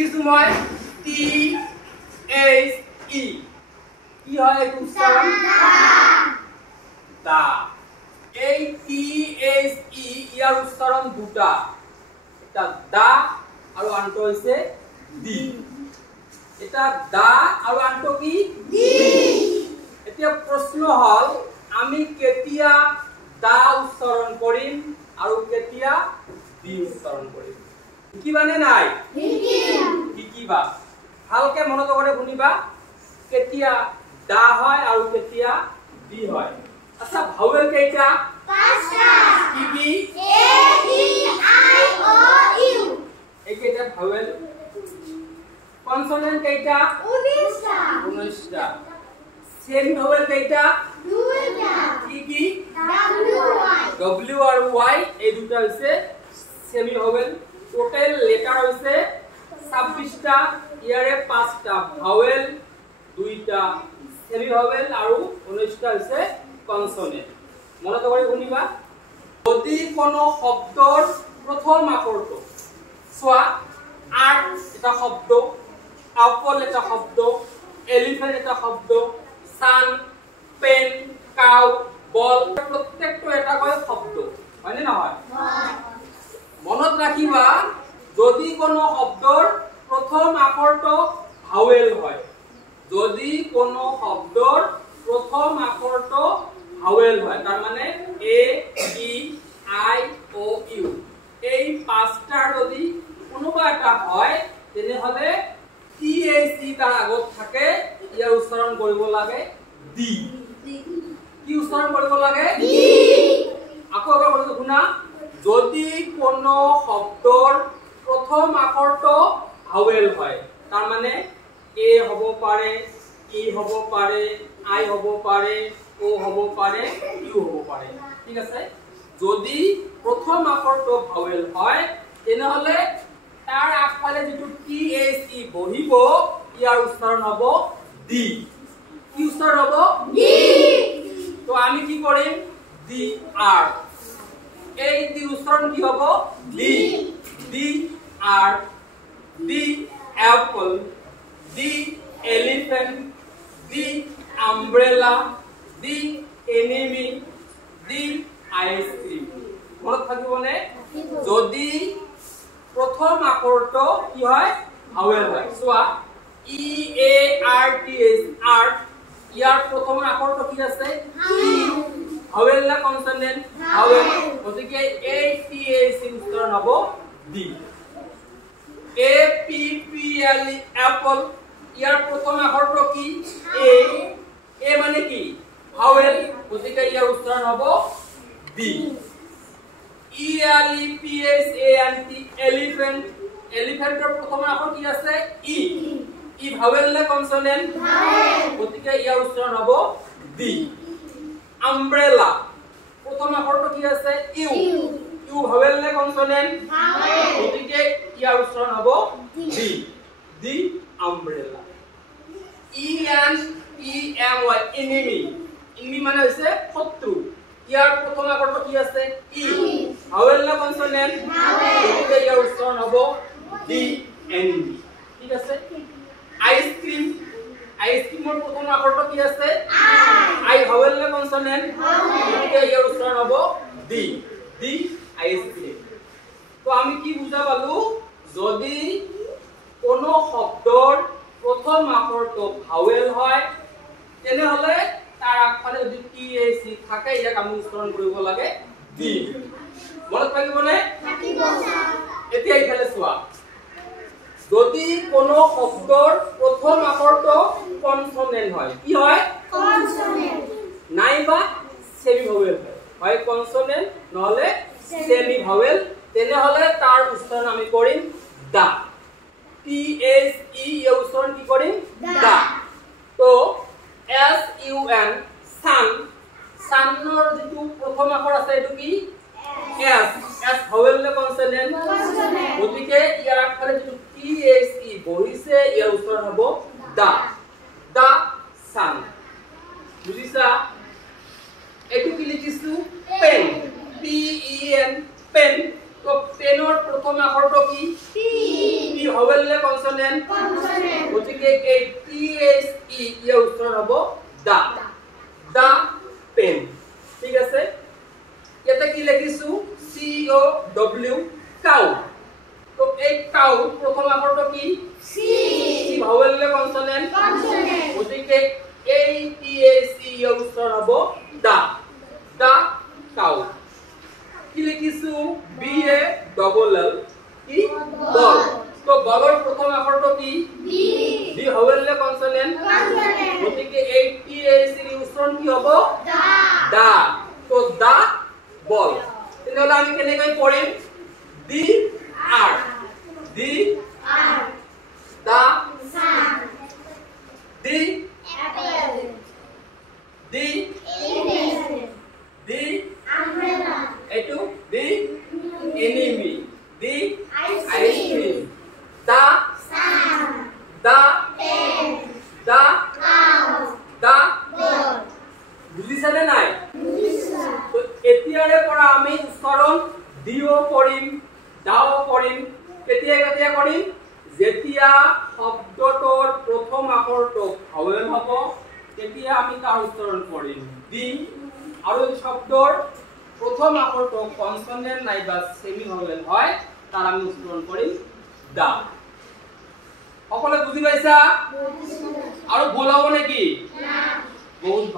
লিখিছো মই T H E কি হয় এই উচ্চারণ দা এই টি এইচ ই ইয়ার উচ্চারণ দুটা এটা দা আৰু আনটো হৈছে দি এটা দা আৰু আনটো কি দি এতিয়া প্ৰশ্ন হল আমি কেতিয়া দা উচ্চাৰণ কৰিম আৰু কেতিয়া দি উচ্চাৰণ কৰিম শিকিবানে নাই শিকিবা ভালকে মনত কৰে শুনিবা কেতিয়া দা হয় আৰু কেতিয়া দি হয় আচ্ছা ভাৱেল কেইটা পাঁচটা কি কি এ ই আই ও ইউ এইকেইটা ভাৱেল কনসোনেন্ট কেইটা 19টা সেমি ভাৱেল কেইটা দুইটা কি কি ডব্লিউ আৰু ওয়াই এই দুটা হৈছে সেমি ভাৱেল টোটাল লেটাৰ হৈছে 26টা ইয়াৰে 5টা ভাৱেল দুইটা সেমি ভাৱেল আৰু 19টা হৈছে কনসোনেন্ট মনত কৰি শুনিবা যদি কোনো শব্দৰ প্ৰথম আখৰটো সোয়া আর এটা শব্দ আপল এটা শব্দ এলিফ্যান্ট এটা শব্দ সান পেন কাউ বল প্রত্যেকটো এটা কয় শব্দ হয়নে নহয় হয় মনত রাখিবা যদি কোনো শব্দৰ প্ৰথম আখৰটো ভাৱেল হয় যদি কোনো শব্দৰ প্ৰথম আখৰটো ভাৱেল হয় তাৰ মানে এ ই আই ও ইউ এই পাঁচটাৰ যদি কোনোবা এটা হয় তেনে হলে টি এইচ ই তাৰ আগত থাকে ইয়াৰ উচ্চাৰণ কৰিব লাগে দি কি উচ্চাৰণ কৰিব লাগে দি আকৌ এবাৰ বলতো শুনা যদি কোনো শব্দৰ প্ৰথম আখৰটো ভাৱেল হয় তাৰ মানে এ হ'ব পাৰে ই হ'ব পাৰে আই হ'ব পাৰে ও হ'ব পাৰে ইউ হ'ব পাৰে ঠিক আছে যদি প্ৰথম আখৰটো ভাৱেল হয় তেনে হলে তাৰ আগফালে যেটো টি এইচ ই বহিব ইয়াৰ উচ্চাৰণ হ'ব দি কি উচ্চাৰণ হ'ব দি তো আমি কি কৰিম দি আর এই দি উচ্চারণ কি হ'ব দি দি আর the apple the elephant the umbrella the enemy the ice cream মনত থাকিবনে যদি প্রথম আখৰটো কি হয় ভাৱেল হয় সোয়া E A R T S R ইয়াৰ প্ৰথম আখৰটো কি আছে ই ভাৱেল না কনসোনেন্ট ভাৱেল গতিকে এ টি এস উচ্চাৰণ হ'ব the A P P L E apple ইয়াৰ প্ৰথম আখৰটো কি এ মানে কি ভাৱেল গতিকে ইয়াৰ উচ্চাৰণ হ'ব দি ই L E P S A N T elephant এলিফ্যান্টৰ প্ৰথম আখৰ কি আছে ই ভাৱেল না কনসোনেন্ট ভাৱেল গতিকে ইয়াৰ উচ্চাৰণ হ'ব দি আমব্ৰেলা প্ৰথম আখৰটো কি আছে ইউ ইউ ভাৱেল না কনসোনেন্ট ভাৱেল গতিকে ইয়াৰ উচ্চাৰণ হ'ব the the umbrella E N E M Y enemy enemy মানে হৈছে শত্ৰু ইয়াৰ প্ৰথম আখৰটো কি আছে ই ভাৱেল না কনসোনেন্ট ভাৱেল গতিকে ইয়াৰ উচ্চাৰণ হ'ব দি এনিমি ঠিক আছে আইসক্ৰিম আইসক্ৰিমৰ প্ৰথম আখৰটো কি আছে আই ভাৱেল না কনসোনেন্ট গতিকে ইয়াৰ উচ্চাৰণ হ'ব দি দি আইসক্ৰিম তো আমি কি বুজা পালো যদি কোনো শব্দৰ প্ৰথম আখৰটো ভাৱেল হয় তেনে হলে তাৰ আগফালে যদি টি এইচ ই থাকে ইয়াক আমি উচ্চাৰণ কৰিব লাগে দি মনত থাকিবনে থাকিব এতিয়া ইফালে চোৱা যদি কোনো শব্দৰ প্ৰথম আখৰটো কনসোনেন্ট হয় কি হয় কনসোনেন্ট নাইবা সেমি ভাৱেল হয় কনসোনেন্ট নহলে সেমি ভাৱেল তেনে হলে তাৰ উচ্চাৰণ আমি কৰিম দা টি এইচ ই এৰ উচ্চাৰণ কি কৰি দা তো এস ইউ এন সান সানৰ যেটো প্ৰথম আখৰ আছে এটো কি এস এস ভাৱেল না কনসোনেন্ট গতিকে ইয়াৰ আগফালে যেটো টি এইচ ই বহিছে ইয়াৰ উচ্চাৰণ হ'ব দা দা সান বুজিছা এটো কি লিখিছো pen P E N pen তো পেনৰ প্ৰথম আখৰটো কি পি ভাৱেল নে কনসোনেন্ট গতিকে এই টি এচ ই ইয়াৰ উত্তৰ হ'ব দা পেন ঠিক আছে ইয়াতে কি লিখিছো সি ও ডব্লিউ কাউ তো এই কাউ প্রথম আখরটো কি সি ভাৱেল নে কনসোনেন্ট গতিকে এই টি এচ ই ইয়াৰ উত্তৰ হ'ব দা কাউ কি লিখিছো বি এ ডবল এল কি বল তো বলৰ প্ৰথম আখৰটো কি বি ভাৱেল নে কনসোনেন্ট গতিকে এই টি এচ ই উচ্চাৰণ কি হ'ব দা তো দা বল তেনেহলে আমি কেনেকৈ পঢ়িম ডি আৰ দা সান ডি অ্যাপল ডি দি umbrella এটু দি enemy দি ice cream দা sun দা pen দা cow দা bird বুজিছানে নাই বুজিছা তো এতিয়াৰে পৰা আমি উচ্চাৰণ দিও পঢ়িম দাও পঢ়িম কেতিয়া কৰিম যেতিয়া শব্দটোৰ প্ৰথম আখৰটো ভাৱেল হ'ব তেতিয়া আমি তাৰ উচ্চাৰণ কৰিম দি আৰু শব্দৰ প্ৰথম আখৰটো কনসোনেন্ট নাইবা সেমি ভাৱেল হয় তাৰ আমি উচ্চাৰণ কৰিম দা সকলে বুঝি পাইছা আৰু ভুল হ'ব নেকি না বহুত